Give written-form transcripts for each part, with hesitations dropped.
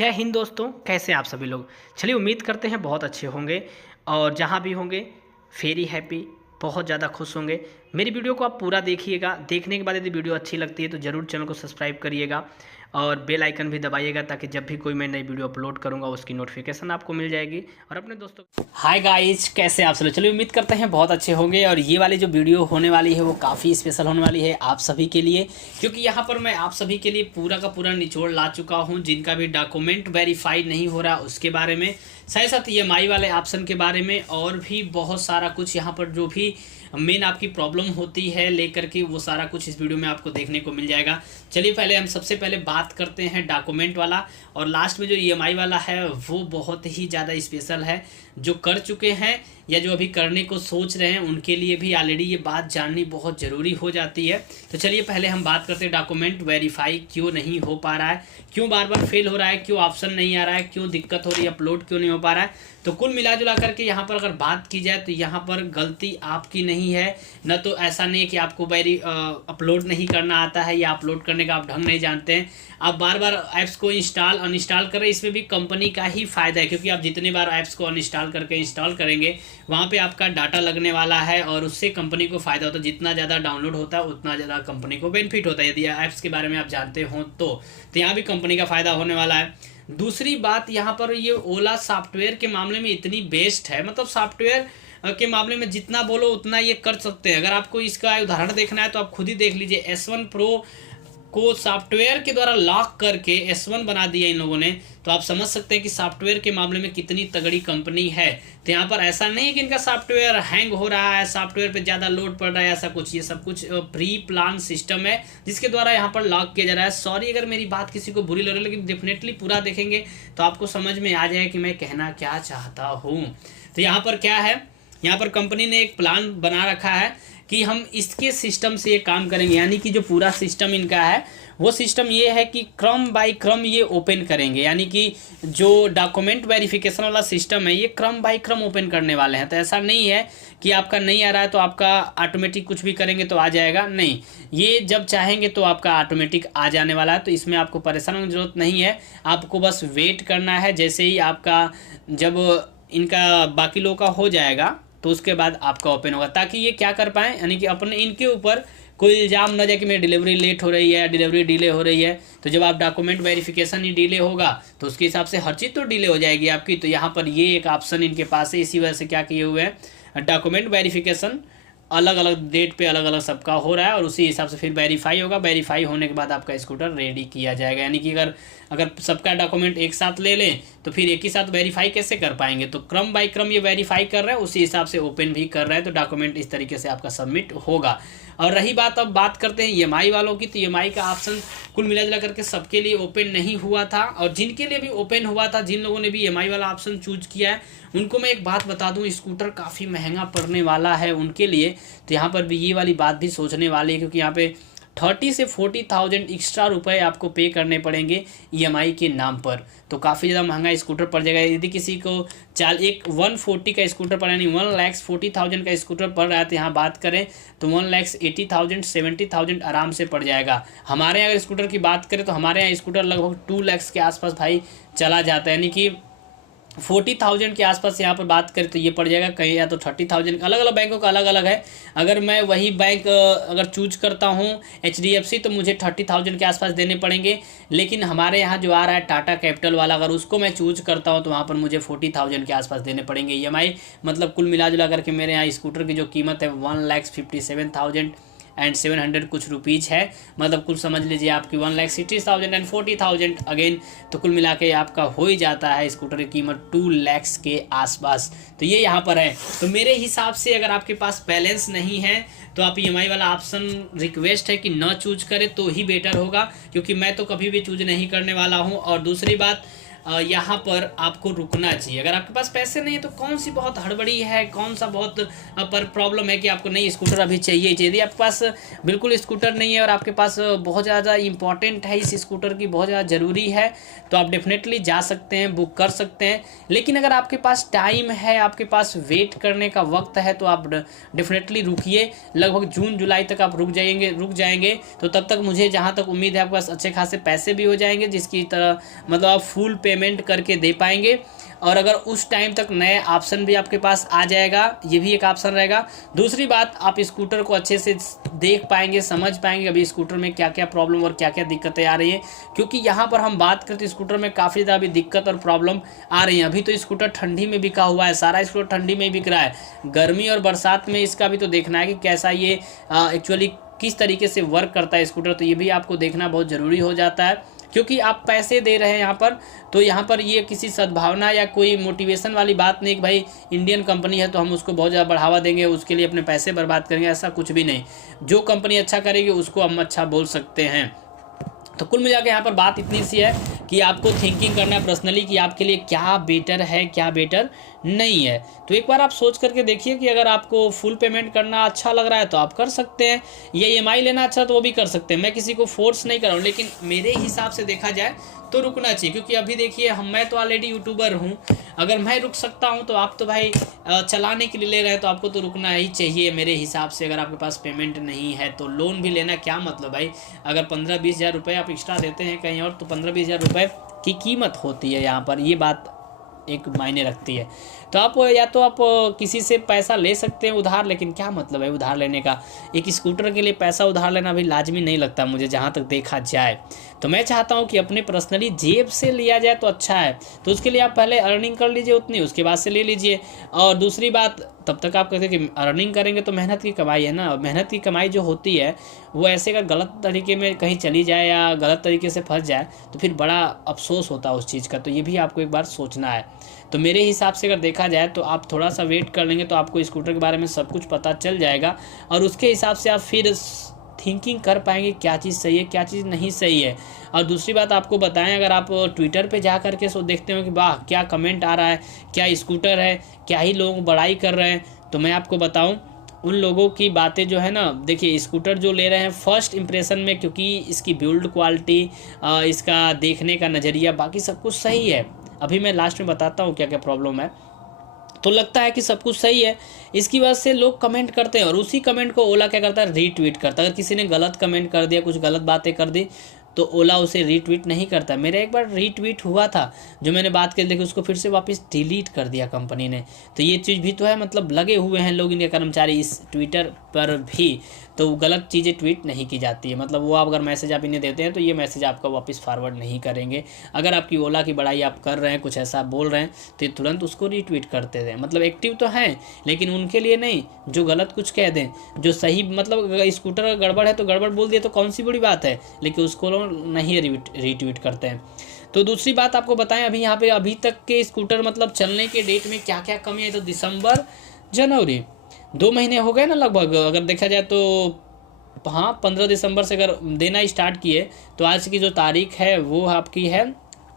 जय हिंद दोस्तों, कैसे हैं आप सभी लोग। चलिए, उम्मीद करते हैं बहुत अच्छे होंगे और जहाँ भी होंगे वेरी हैप्पी, बहुत ज़्यादा खुश होंगे। मेरी वीडियो को आप पूरा देखिएगा। देखने के बाद यदि वीडियो अच्छी लगती है तो ज़रूर चैनल को सब्सक्राइब करिएगा और बेल आइकन भी दबाइएगा ताकि जब भी कोई मैं नई वीडियो अपलोड करूँगा उसकी नोटिफिकेशन आपको मिल जाएगी। और अपने दोस्तों, हाय गाइस, कैसे आप सब। चलिए, उम्मीद करते हैं बहुत अच्छे होंगे और ये वाली जो वीडियो होने वाली है वो काफ़ी स्पेशल होने वाली है आप सभी के लिए, क्योंकि यहाँ पर मैं आप सभी के लिए पूरा का पूरा निचोड़ ला चुका हूँ। जिनका भी डॉक्यूमेंट वेरीफाइड नहीं हो रहा उसके बारे में, साथ साथ EMI वाले ऑप्शन के बारे में और भी बहुत सारा कुछ यहाँ पर जो भी मेन आपकी प्रॉब्लम होती है लेकर के वो सारा कुछ इस वीडियो में आपको देखने को मिल जाएगा। चलिए, पहले हम सबसे पहले बात करते हैं डॉक्यूमेंट वाला, और लास्ट में जो EMI वाला है वो बहुत ही ज़्यादा स्पेशल है। जो कर चुके हैं या जो अभी करने को सोच रहे हैं उनके लिए भी ऑलरेडी ये बात जाननी बहुत ज़रूरी हो जाती है। तो चलिए, पहले हम बात करते हैं डॉक्यूमेंट वेरीफाई क्यों नहीं हो पा रहा है, क्यों बार बार फेल हो रहा है, क्यों ऑप्शन नहीं आ रहा है, क्यों दिक्कत हो रही है, अपलोड क्यों नहीं हो पा रहा है। तो कुल मिला जुला करके यहाँ पर अगर बात की जाए तो यहाँ पर गलती आपकी नहीं है। न तो ऐसा नहीं कि आपको अपलोड नहीं करना आता है या अपलोड करने का आप ढंग नहीं जानते हैं। आप बार बार ऐप्स को इंस्टॉल अनइंस्टॉल करें, इसमें भी कंपनी का ही फ़ायदा है, क्योंकि आप जितने बार ऐप्स को अनइंस्टॉल करके इंस्टॉल करेंगे वहाँ पे आपका डाटा लगने वाला है और उससे कंपनी को फ़ायदा होता है। जितना ज़्यादा डाउनलोड होता है उतना ज़्यादा कंपनी को बेनिफिट होता है, यदि ऐप्स के बारे में आप जानते हो तो यहाँ भी कंपनी का फ़ायदा होने वाला है। दूसरी बात, यहाँ पर ये ओला सॉफ्टवेयर के मामले में इतनी बेस्ट है, मतलब सॉफ्टवेयर के मामले में जितना बोलो उतना ये कर सकते हैं। अगर आपको इसका उदाहरण देखना है तो आप खुद ही देख लीजिए। S1 Pro को सॉफ्टवेयर के द्वारा लॉक करके S1 बना दिया इन लोगों ने, तो आप समझ सकते हैं कि सॉफ्टवेयर के मामले में कितनी तगड़ी कंपनी है। तो यहाँ पर ऐसा नहीं है कि इनका सॉफ्टवेयर हैंग हो रहा है, सॉफ्टवेयर पे ज़्यादा लोड पड़ रहा है, ऐसा कुछ। ये सब कुछ प्री प्लान सिस्टम है जिसके द्वारा यहाँ पर लॉक किया जा रहा है। सॉरी अगर मेरी बात किसी को बुरी लग रही है, लेकिन डेफिनेटली पूरा देखेंगे तो आपको समझ में आ जाएगा कि मैं कहना क्या चाहता हूँ। तो यहाँ पर क्या है, यहाँ पर कंपनी ने एक प्लान बना रखा है कि हम इसके सिस्टम से ये काम करेंगे, यानी कि जो पूरा सिस्टम इनका है वो सिस्टम ये है कि क्रम बाय क्रम ये ओपन करेंगे, यानी कि जो डॉक्यूमेंट वेरिफिकेशन वाला सिस्टम है ये क्रम बाय क्रम ओपन करने वाले हैं। तो ऐसा नहीं है कि आपका नहीं आ रहा है तो आपका ऑटोमेटिक कुछ भी करेंगे तो आ जाएगा, नहीं, ये जब चाहेंगे तो आपका ऑटोमेटिक आ जाने वाला है। तो इसमें आपको परेशान होने की ज़रूरत नहीं है, आपको बस वेट करना है। जैसे ही आपका जब इनका बाकी लोगों का हो जाएगा तो उसके बाद आपका ओपन होगा, ताकि ये क्या कर पाएँ, यानी कि अपने इनके ऊपर कोई इल्ज़ाम न जाए कि मेरी डिलीवरी लेट हो रही है, डिलीवरी डिले हो रही है। तो जब आप डॉक्यूमेंट वेरिफिकेशन ही डिले होगा तो उसके हिसाब से हर चीज़ तो डिले हो जाएगी आपकी। तो यहाँ पर ये एक ऑप्शन इनके पास है, इसी वजह से क्या किए हुए हैं, डॉक्यूमेंट वेरिफिकेशन अलग अलग डेट पे अलग अलग सबका हो रहा है और उसी हिसाब से फिर वेरीफाई होगा। वेरीफाई होने के बाद आपका स्कूटर रेडी किया जाएगा, यानी कि अगर सबका डॉक्यूमेंट एक साथ ले लें तो फिर एक ही साथ वेरीफाई कैसे कर पाएंगे। तो क्रम बाय क्रम ये वेरीफाई कर रहे हैं, उसी हिसाब से ओपन भी कर रहे हैं, तो डॉक्यूमेंट इस तरीके से आपका सबमिट होगा। और रही बात, अब बात करते हैं EMI वालों की, तो EMI का ऑप्शन कुल मिला जुला करके सबके लिए ओपन नहीं हुआ था, और जिनके लिए भी ओपन हुआ था, जिन लोगों ने भी EMI वाला ऑप्शन चूज किया है, उनको मैं एक बात बता दूं, स्कूटर काफ़ी महंगा पड़ने वाला है उनके लिए। तो यहाँ पर भी ये वाली बात भी सोचने वाली है, क्योंकि यहाँ पे 30 से 40,000 एक्स्ट्रा रुपए आपको पे करने पड़ेंगे EMI के नाम पर। तो काफ़ी ज़्यादा महंगा स्कूटर पड़ जाएगा। यदि किसी को एक 140 का स्कूटर पड़ा, यानी 1,40,000 का स्कूटर पड़ रहा है, तो यहाँ बात करें तो 1,80,000 70,000 आराम से पड़ जाएगा। हमारे यहाँ अगर स्कूटर की बात करें तो हमारे यहाँ स्कूटर लगभग 2 लाख के आसपास भाई चला जाता है, यानी कि 40,000 के आसपास यहाँ पर बात करें तो ये पड़ जाएगा कहीं, या तो 30,000। अलग अलग बैंकों का अलग अलग है। अगर मैं वही बैंक अगर चूज करता हूँ HDFC तो मुझे 30,000 के आसपास देने पड़ेंगे, लेकिन हमारे यहाँ जो आ रहा है टाटा कैपिटल वाला, अगर उसको मैं चूज करता हूँ तो वहाँ पर मुझे 40,000 के आसपास देने पड़ेंगे EMI। मतलब कुल मिला जुला करके मेरे यहाँ स्कूटर की जो कीमत है 1,57,700 कुछ रुपीज़ है। मतलब कुल समझ लीजिए आपकी 1,60,000 एंड 40,000 अगेन, तो कुल मिला के आपका हो ही जाता है स्कूटर की कीमत 2 लाख के आसपास। तो ये यहाँ पर है। तो मेरे हिसाब से अगर आपके पास बैलेंस नहीं है तो आप EMI वाला ऑप्शन रिक्वेस्ट है कि न चूज करें तो ही बेटर होगा, क्योंकि मैं तो कभी भी चूज नहीं करने वाला हूँ। और दूसरी बात, यहाँ पर आपको रुकना चाहिए। अगर आपके पास पैसे नहीं है तो कौन सी बहुत हड़बड़ी है, कौन सा बहुत पर प्रॉब्लम है कि आपको नहीं स्कूटर अभी चाहिए। यदि आपके पास बिल्कुल स्कूटर नहीं है और आपके पास बहुत ज़्यादा इंपॉर्टेंट है, इस स्कूटर की बहुत ज़्यादा ज़रूरी है, तो आप डेफिनेटली जा सकते हैं, बुक कर सकते हैं। लेकिन अगर आपके पास टाइम है, आपके पास वेट करने का वक्त है, तो आप डेफिनेटली रुकिए। लगभग जून जुलाई तक आप रुक जाएंगे तो तब तक मुझे जहाँ तक उम्मीद है आपके पास अच्छे खासे पैसे भी हो जाएंगे, जिसकी तरह मतलब आप फुल पे पेमेंट करके दे पाएंगे। और अगर उस टाइम तक नए ऑप्शन भी आपके पास आ जाएगा, ये भी एक ऑप्शन रहेगा। दूसरी बात, आप स्कूटर को अच्छे से देख पाएंगे, समझ पाएंगे अभी स्कूटर में क्या क्या प्रॉब्लम और क्या क्या दिक्कतें आ रही है, क्योंकि यहाँ पर हम बात करते स्कूटर में काफ़ी ज़्यादा अभी दिक्कत और प्रॉब्लम आ रही है। अभी तो स्कूटर ठंडी में बिका हुआ है, सारा स्कूटर ठंडी में ही बिक रहा है। गर्मी और बरसात में इसका भी तो देखना है कि कैसा ये एक्चुअली किस तरीके से वर्क करता है स्कूटर, तो ये भी आपको देखना बहुत ज़रूरी हो जाता है, क्योंकि आप पैसे दे रहे हैं यहाँ पर। तो यहाँ पर ये किसी सद्भावना या कोई मोटिवेशन वाली बात नहीं कि भाई इंडियन कंपनी है तो हम उसको बहुत ज़्यादा बढ़ावा देंगे, उसके लिए अपने पैसे बर्बाद करेंगे, ऐसा कुछ भी नहीं। जो कंपनी अच्छा करेगी उसको हम अच्छा बोल सकते हैं। तो कुल मिला के यहाँ पर बात इतनी सी है कि आपको थिंकिंग करना है पर्सनली कि आपके लिए क्या बेटर है, क्या बेटर नहीं है। तो एक बार आप सोच करके देखिए कि अगर आपको फुल पेमेंट करना अच्छा लग रहा है तो आप कर सकते हैं, या EMI लेना अच्छा तो वो भी कर सकते हैं। मैं किसी को फोर्स नहीं कर रहा हूँ, लेकिन मेरे हिसाब से देखा जाए तो रुकना चाहिए, क्योंकि अभी देखिए मैं तो ऑलरेडी यूट्यूबर हूँ। अगर मैं रुक सकता हूँ तो आप तो भाई चलाने के लिए ले रहे हैं, तो आपको तो रुकना ही चाहिए मेरे हिसाब से। अगर आपके पास पेमेंट नहीं है तो लोन भी लेना क्या मतलब भाई। अगर 15-20 हज़ार रुपये आप एक्स्ट्रा देते हैं कहीं और, तो 15-20 हज़ार रुपये की कीमत होती है यहाँ पर, ये बात एक मायने रखती है। तो आप या तो आप किसी से पैसा ले सकते हैं उधार, लेकिन क्या मतलब है उधार लेने का। एक स्कूटर के लिए पैसा उधार लेना भी लाजमी नहीं लगता मुझे, जहाँ तक देखा जाए। तो मैं चाहता हूँ कि अपने पर्सनली जेब से लिया जाए तो अच्छा है। तो उसके लिए आप पहले अर्निंग कर लीजिए उतनी, उसके बाद से ले लीजिए। और दूसरी बात, तब तक आप कहते हैं कि अर्निंग करेंगे तो मेहनत की कमाई है ना, मेहनत की कमाई जो होती है वो ऐसे का गलत तरीके में कहीं चली जाए या गलत तरीके से फंस जाए तो फिर बड़ा अफसोस होता है उस चीज़ का। तो ये भी आपको एक बार सोचना है। तो मेरे हिसाब से अगर देखा जाए तो आप थोड़ा सा वेट कर लेंगे तो आपको स्कूटर के बारे में सब कुछ पता चल जाएगा, और उसके हिसाब से आप फिर थिंकिंग कर पाएंगे क्या चीज़ सही है, क्या चीज़ नहीं सही है। और दूसरी बात आपको बताएं, अगर आप ट्विटर पे जा करके सो देखते हो कि वाह क्या कमेंट आ रहा है, क्या स्कूटर है, क्या ही लोग बड़ाई कर रहे हैं, तो मैं आपको बताऊं उन लोगों की बातें जो है ना, देखिए स्कूटर जो ले रहे हैं फर्स्ट इंप्रेशन में, क्योंकि इसकी बिल्ड क्वालिटी, इसका देखने का नज़रिया, बाकी सब कुछ सही है। अभी मैं लास्ट में बताता हूँ क्या क्या प्रॉब्लम है। तो लगता है कि सब कुछ सही है, इसकी वजह से लोग कमेंट करते हैं, और उसी कमेंट को ओला क्या करता है, रीट्वीट करता है। अगर किसी ने गलत कमेंट कर दिया, कुछ गलत बातें कर दी, तो ओला उसे रीट्वीट नहीं करता। मेरा एक बार रीट्वीट हुआ था, जो मैंने बात कर देखी, उसको फिर से वापस डिलीट कर दिया कंपनी ने। तो ये चीज़ भी तो है, मतलब लगे हुए हैं लोग, इनके कर्मचारी इस ट्विटर पर भी, तो गलत चीज़ें ट्वीट नहीं की जाती है। मतलब वो अगर मैसेज आप इन्हें देते हैं तो ये मैसेज आपका वापस फॉरवर्ड नहीं करेंगे। अगर आपकी ओला की बड़ाई आप कर रहे हैं, कुछ ऐसा बोल रहे हैं, तो ये तुरंत उसको रीट्वीट करते हैं। मतलब एक्टिव तो हैं, लेकिन उनके लिए नहीं जो गलत कुछ कह दें, जो सही, मतलब स्कूटर अगर गड़बड़ है तो गड़बड़ बोल दिए तो कौन सी बड़ी बात है, लेकिन उसको नहीं रीट्वीट करते हैं। तो दूसरी बात आपको बताएं, अभी यहाँ पे अभी तक के स्कूटर मतलब चलने के डेट में क्या क्या कमी है। तो दिसंबर, जनवरी, 2 महीने हो गए ना लगभग, अगर देखा जाए तो हाँ 15 दिसंबर से अगर देना स्टार्ट किए, तो आज की जो तारीख है वो आपकी है,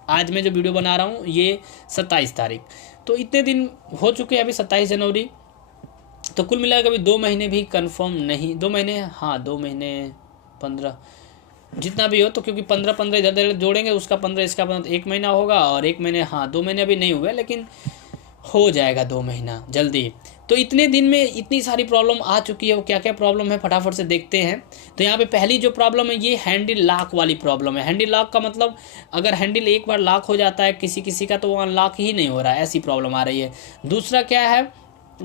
आज मैं जो वीडियो बना रहा हूँ ये 27 तारीख, तो इतने दिन हो चुके हैं अभी 27 जनवरी। तो कुल मिलाकर अभी 2 महीने भी कंफर्म नहीं, 2 महीने, हाँ 2 महीने 15 जितना भी हो, तो क्योंकि 15 इधर जोड़ेंगे, उसका 15 इसका 15, 1 महीना होगा, और 1 महीने, हाँ 2 महीने अभी नहीं हुए, लेकिन हो जाएगा 2 महीना जल्दी। तो इतने दिन में इतनी सारी प्रॉब्लम आ चुकी है, वो क्या क्या प्रॉब्लम है फटाफट से देखते हैं। तो यहाँ पे पहली जो प्रॉब्लम है ये हैंडल लॉक वाली प्रॉब्लम है। हैंडल लॉक का मतलब अगर हैंडल एक बार लॉक हो जाता है किसी का, तो वो अनलॉक ही नहीं हो रहा है, ऐसी प्रॉब्लम आ रही है। दूसरा क्या है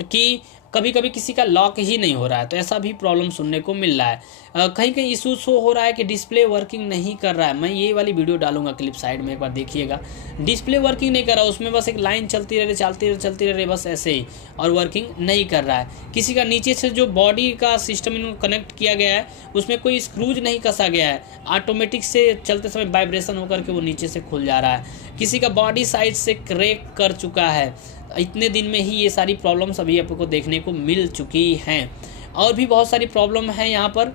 कि कभी कभी किसी का लॉक ही नहीं हो रहा है, तो ऐसा भी प्रॉब्लम सुनने को मिल रहा है। कहीं कहीं इशू शो हो रहा है कि डिस्प्ले वर्किंग नहीं कर रहा है। मैं ये वाली वीडियो डालूंगा क्लिप साइड में, एक बार देखिएगा। डिस्प्ले वर्किंग नहीं कर रहा, उसमें बस एक लाइन चलती रहे बस ऐसे ही, और वर्किंग नहीं कर रहा है। किसी का नीचे से जो बॉडी का सिस्टम इनको कनेक्ट किया गया है उसमें कोई स्क्रूज नहीं कसा गया है, ऑटोमेटिक से चलते समय वाइब्रेशन होकर के वो नीचे से खुल जा रहा है। किसी का बॉडी साइड से क्रैक कर चुका है। इतने दिन में ही ये सारी प्रॉब्लम्स अभी आपको देखने को मिल चुकी हैं। और भी बहुत सारी प्रॉब्लम है यहाँ पर।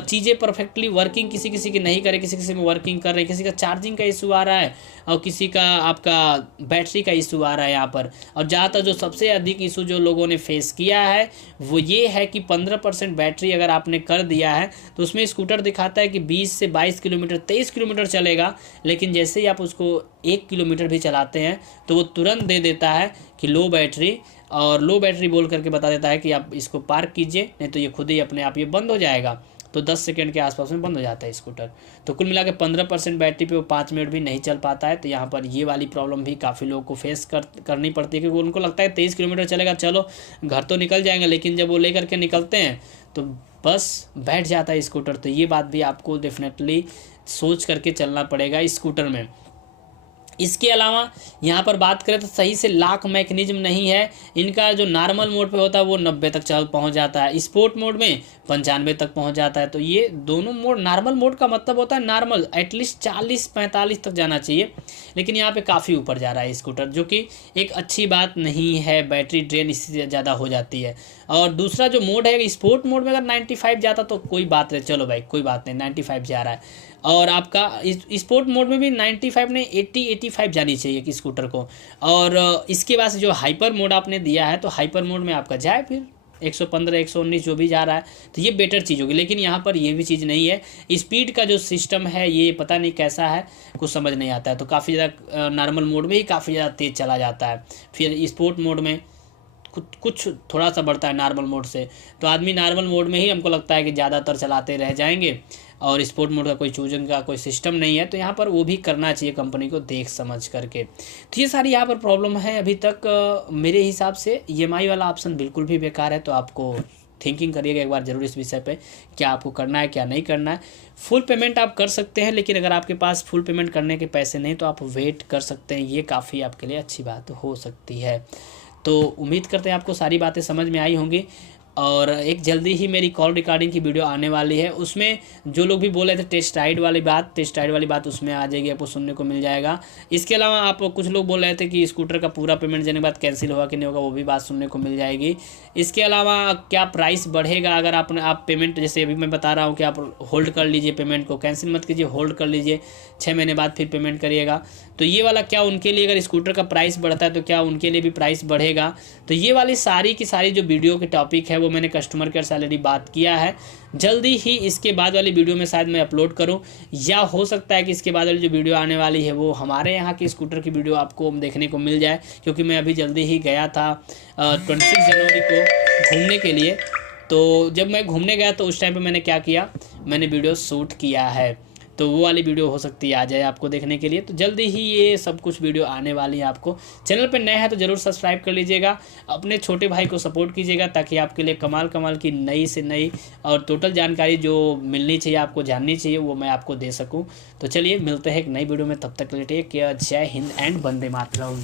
चीज़ें परफेक्टली वर्किंग किसी किसी की नहीं करे, किसी किसी में वर्किंग कर रहे हैं, किसी का चार्जिंग का इशू आ रहा है, और किसी का आपका बैटरी का इशू आ रहा है यहाँ पर। और ज़्यादातर जो सबसे अधिक इशू जो लोगों ने फेस किया है वो ये है कि 15% बैटरी अगर आपने कर दिया है तो उसमें स्कूटर दिखाता है कि 20 से 22 किलोमीटर 23 किलोमीटर चलेगा, लेकिन जैसे ही आप उसको 1 किलोमीटर भी चलाते हैं तो वो तुरंत दे देता है कि लो बैटरी, और लो बैटरी बोल करके बता देता है कि आप इसको पार्क कीजिए, नहीं तो ये खुद ही अपने आप ये बंद हो जाएगा। तो 10 सेकंड के आसपास में बंद हो जाता है स्कूटर। तो कुल मिला के 15% बैटरी पे वो 5 मिनट भी नहीं चल पाता है। तो यहाँ पर ये वाली प्रॉब्लम भी काफ़ी लोगों को फेस करनी पड़ती है, क्योंकि उनको लगता है 23 किलोमीटर चलेगा, चलो घर तो निकल जाएंगे, लेकिन जब वो लेकर के निकलते हैं तो बस बैठ जाता है स्कूटर। तो ये बात भी आपको डेफिनेटली सोच करके चलना पड़ेगा स्कूटर में। इसके अलावा यहाँ पर बात करें तो सही से लॉक मैकेनिज्म नहीं है इनका। जो नॉर्मल मोड पे होता है वो 90 तक पहुँच जाता है, स्पोर्ट मोड में 95 तक पहुँच जाता है। तो ये दोनों मोड, नॉर्मल मोड का मतलब होता है नॉर्मल एटलीस्ट 40-45 तक जाना चाहिए, लेकिन यहाँ पे काफ़ी ऊपर जा रहा है स्कूटर, जो कि एक अच्छी बात नहीं है। बैटरी ड्रेन इससे ज़्यादा हो जाती है। और दूसरा जो मोड है, स्पोर्ट मोड में अगर 95 जाता तो कोई बात नहीं, चलो भाई कोई बात नहीं, 95 जा रहा है। और आपका स्पोर्ट मोड में भी 95 नहीं 80-85 जानी चाहिए कि स्कूटर को। और इसके बाद जो हाइपर मोड आपने दिया है, तो हाइपर मोड में आपका जाए फिर 115-119 जो भी जा रहा है, तो ये बेटर चीज़ होगी। लेकिन यहाँ पर ये भी चीज़ नहीं है। स्पीड का जो सिस्टम है ये पता नहीं कैसा है, कुछ समझ नहीं आता है। तो काफ़ी ज़्यादा नॉर्मल मोड में ही काफ़ी ज़्यादा तेज़ चला जाता है, फिर स्पोर्ट मोड में कुछ थोड़ा सा बढ़ता है नॉर्मल मोड से। तो आदमी नॉर्मल मोड में ही हमको लगता है कि ज़्यादातर चलाते रह जाएंगे, और स्पोर्ट मोड का कोई चूजिंग का कोई सिस्टम नहीं है। तो यहाँ पर वो भी करना चाहिए कंपनी को देख समझ करके। तो ये सारी यहाँ पर प्रॉब्लम है अभी तक। मेरे हिसाब से EMI वाला ऑप्शन बिल्कुल भी बेकार है। तो आपको थिंकिंग करिएगा एक बार ज़रूर इस विषय पे, क्या आपको करना है क्या नहीं करना है। फुल पेमेंट आप कर सकते हैं, लेकिन अगर आपके पास फुल पेमेंट करने के पैसे नहीं तो आप वेट कर सकते हैं, ये काफ़ी आपके लिए अच्छी बात हो सकती है। तो उम्मीद करते हैं आपको सारी बातें समझ में आई होंगी। और एक जल्दी ही मेरी कॉल रिकॉर्डिंग की वीडियो आने वाली है, उसमें जो लोग भी बोल रहे थे टेस्ट राइड वाली बात उसमें आ जाएगी, आपको सुनने को मिल जाएगा। इसके अलावा आप कुछ लोग बोल रहे थे कि स्कूटर का पूरा पेमेंट देने के बाद कैंसिल होगा कि नहीं होगा, वो भी बात सुनने को मिल जाएगी। इसके अलावा क्या प्राइस बढ़ेगा अगर आप पेमेंट, जैसे अभी मैं बता रहा हूँ कि आप होल्ड कर लीजिए, पेमेंट को कैंसिल मत कीजिए, होल्ड कर लीजिए, 6 महीने बाद फिर पेमेंट करिएगा। तो ये वाला क्या उनके लिए, अगर स्कूटर का प्राइस बढ़ता है तो क्या उनके लिए भी प्राइस बढ़ेगा। तो ये वाली सारी की सारी जो वीडियो के टॉपिक है वो मैंने कस्टमर केयर से ऑलरेडी बात किया है। जल्दी ही इसके बाद वाली वीडियो में शायद मैं अपलोड करूं, या हो सकता है कि इसके बाद वाली जो वीडियो आने वाली है वो हमारे यहाँ की स्कूटर की वीडियो आपको देखने को मिल जाए, क्योंकि मैं अभी जल्दी ही गया था 26 जनवरी को घूमने के लिए। तो जब मैं घूमने गया तो उस टाइम पे मैंने क्या किया, मैंने वीडियो शूट किया है। तो वो वाली वीडियो हो सकती है आ जाए आपको देखने के लिए। तो जल्दी ही ये सब कुछ वीडियो आने वाली है। आपको चैनल पर नए हैं तो ज़रूर सब्सक्राइब कर लीजिएगा, अपने छोटे भाई को सपोर्ट कीजिएगा, ताकि आपके लिए कमाल की नई से नई और टोटल जानकारी जो मिलनी चाहिए, आपको जाननी चाहिए, वो मैं आपको दे सकूँ। तो चलिए मिलते हैं एक नई वीडियो में, तब तक के लिए टेक केयर, जय हिंद एंड वंदे मातरम।